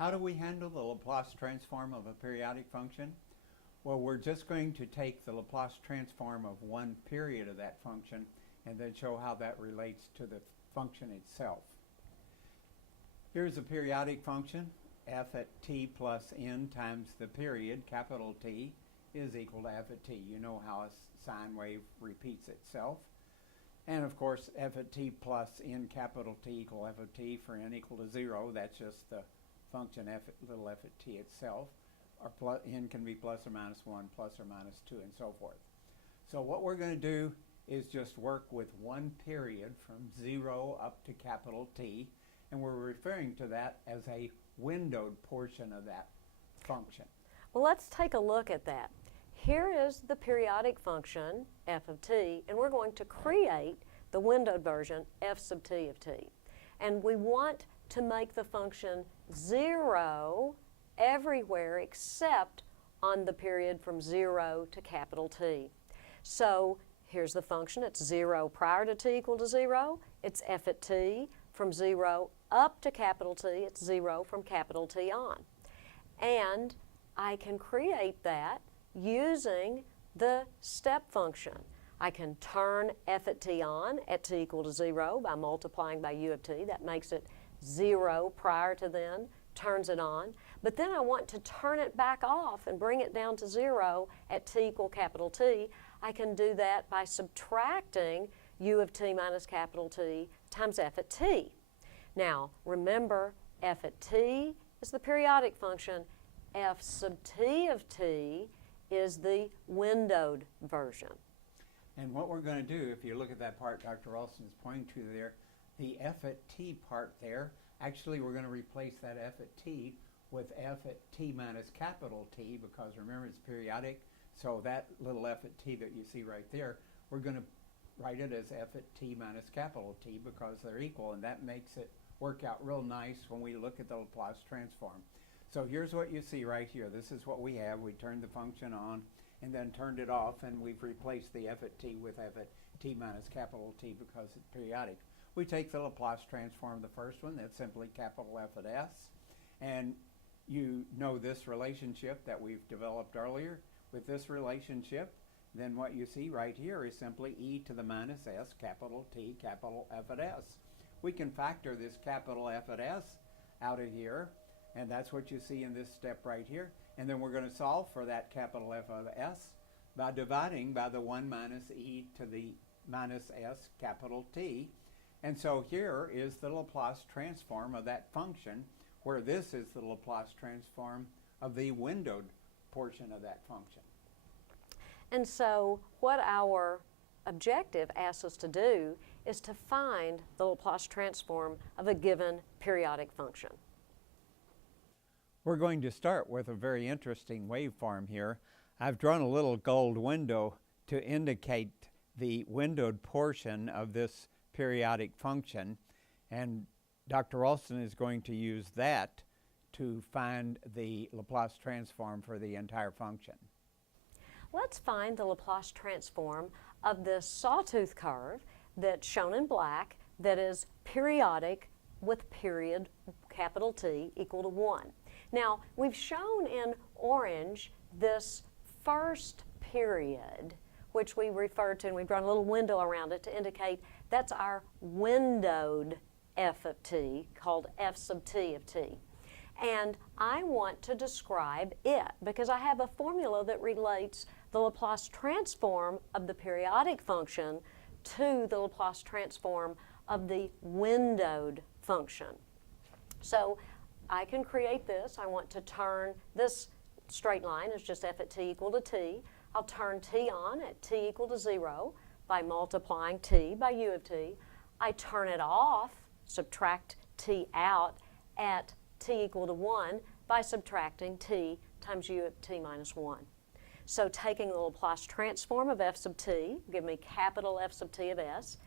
How do we handle the Laplace transform of a periodic function? Well, we're just going to take the Laplace transform of one period of that function and then show how that relates to the function itself. Here's a periodic function. F at t plus n times the period, capital T, is equal to f at t. You know how a sine wave repeats itself. And of course, f at t plus n capital T equal f of t for n equal to 0. That's just the function little f at t itself. Or n can be plus or minus 1, plus or minus 2, and so forth. So what we're going to do is just work with one period from 0 up to capital T, and we're referring to that as a windowed portion of that function. Well, let's take a look at that. Here is the periodic function, f of t, and we're going to create the windowed version, f sub t of t. And we want to make the function 0 everywhere except on the period from 0 to capital T. So here's the function. It's 0 prior to t equal to 0. It's f at t. From 0 up to capital T, it's 0 from capital T on. And I can create that using the step function. I can turn f at t on at t equal to 0 by multiplying by u of t. That makes it 0 prior to then, turns it on. But then I want to turn it back off and bring it down to 0 at t equal capital T. I can do that by subtracting u of t minus capital T times f at t. Now, remember, f at t is the periodic function. F sub t of t is the windowed version. And what we're going to do, if you look at that part Dr. Ralston is pointing to there, the f at t part there, actually we're going to replace that f at t with f at t minus capital T, because remember it's periodic, so that little f at t that you see right there, we're going to write it as f at t minus capital T because they're equal, and that makes it work out real nice when we look at the Laplace transform. So here's what you see right here. This is what we have. We turned the function on and then turned it off, and we've replaced the f at t with f at t minus capital T because it's periodic. We take the Laplace transform, the first one, that's simply capital F at s, and you know this relationship that we've developed earlier. With this relationship, then what you see right here is simply e to the minus s capital T capital F at s. We can factor this capital F at s out of here, and that's what you see in this step right here. And then we're going to solve for that capital F of s by dividing by the 1 minus e to the minus s capital T. And so here is the Laplace transform of that function, where this is the Laplace transform of the windowed portion of that function. And so what our objective asks us to do is to find the Laplace transform of a given periodic function. We're going to start with a very interesting waveform here. I've drawn a little gold window to indicate the windowed portion of this periodic function, and Dr. Ralston is going to use that to find the Laplace transform for the entire function. Let's find the Laplace transform of this sawtooth curve that's shown in black that is periodic with period capital T equal to 1. Now, we've shown in orange this first period, which we refer to, and we've drawn a little window around it to indicate that's our windowed f of t, called f sub t of t. And I want to describe it because I have a formula that relates the Laplace transform of the periodic function to the Laplace transform of the windowed function. So I can create this. I want to turn this straight line as just f at t equal to t. I'll turn t on at t equal to 0 by multiplying t by u of t. I turn it off, subtract t out at t equal to 1 by subtracting t times u of t minus 1. So taking the Laplace transform of f sub t, give me capital F sub t of s.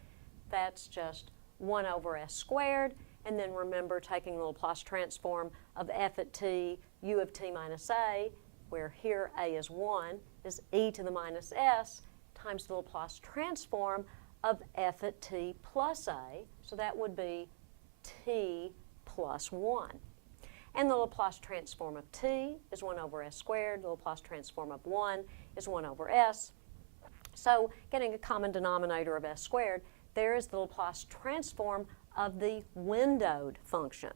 That's just 1 over s squared. And then remember, taking the Laplace transform of f at t, u of t minus a, where here a is 1, is e to the minus s times the Laplace transform of f at t plus a. So that would be t plus 1. And the Laplace transform of t is 1 over s squared. The Laplace transform of 1 is 1 over s. So getting a common denominator of s squared, there is the Laplace transform of the windowed function.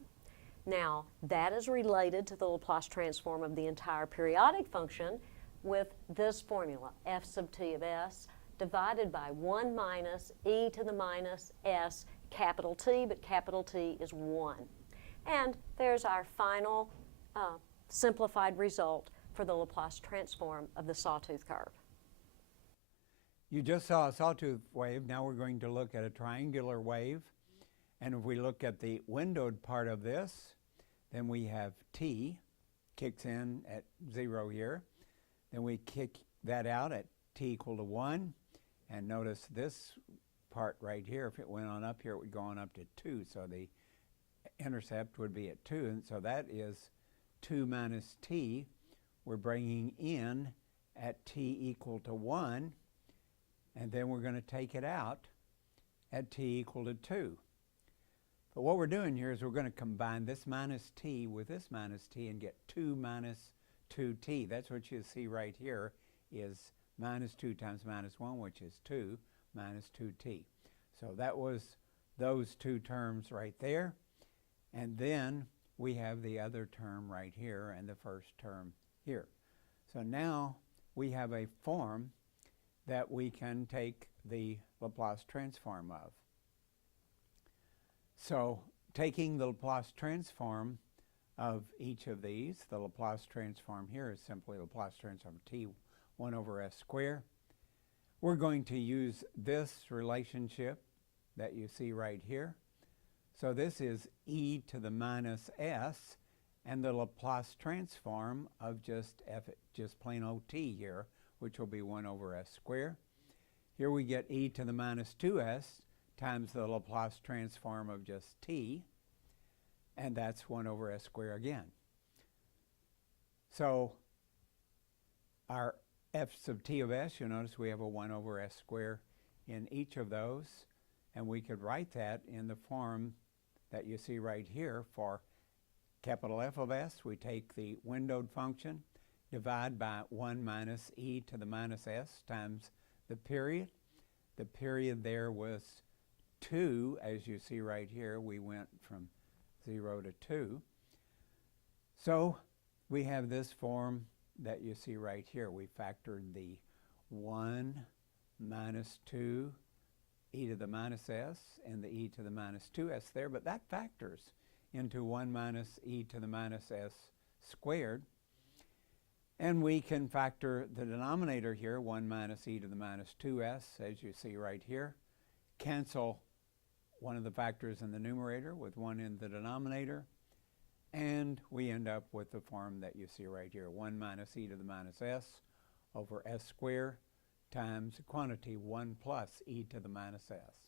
Now, that is related to the Laplace transform of the entire periodic function with this formula, f sub t of s divided by 1 minus e to the minus s capital T, but capital T is 1. And there's our final simplified result for the Laplace transform of the sawtooth curve. You just saw a sawtooth wave. Now we're going to look at a triangular wave. And if we look at the windowed part of this, then we have t kicks in at 0 here. Then we kick that out at t equal to 1. And notice this part right here, if it went on up here, it would go on up to 2. So the intercept would be at 2. And so that is 2 minus t. We're bringing in at t equal to 1. And then we're going to take it out at t equal to 2. But what we're doing here is we're going to combine this minus t with this minus t and get 2 minus 2t. That's what you see right here is minus 2 times minus 1, which is 2 minus 2t. So that was those two terms right there. And then we have the other term right here and the first term here. So now we have a form that we can take the Laplace transform of. So taking the Laplace transform of each of these, the Laplace transform here is simply Laplace transform of t 1 over s squared. We're going to use this relationship that you see right here. So this is e to the minus s, and the Laplace transform of just plain old t here, which will be 1 over s squared. Here we get e to the minus 2s times the Laplace transform of just t, and that's 1 over s squared again. So our f sub t of s, you'll notice we have a 1 over s squared in each of those, and we could write that in the form that you see right here for capital F of s. We take the windowed function, divide by 1 minus e to the minus s times the period. The period there was 2, as you see right here. We went from 0 to 2. So we have this form that you see right here. We factored the 1 minus 2 e to the minus s and the e to the minus 2s there, but that factors into 1 minus e to the minus s squared. And we can factor the denominator here, 1 minus e to the minus 2s, as you see right here. Cancel one of the factors in the numerator with 1 in the denominator. And we end up with the form that you see right here, 1 minus e to the minus s over s squared times quantity 1 plus e to the minus s.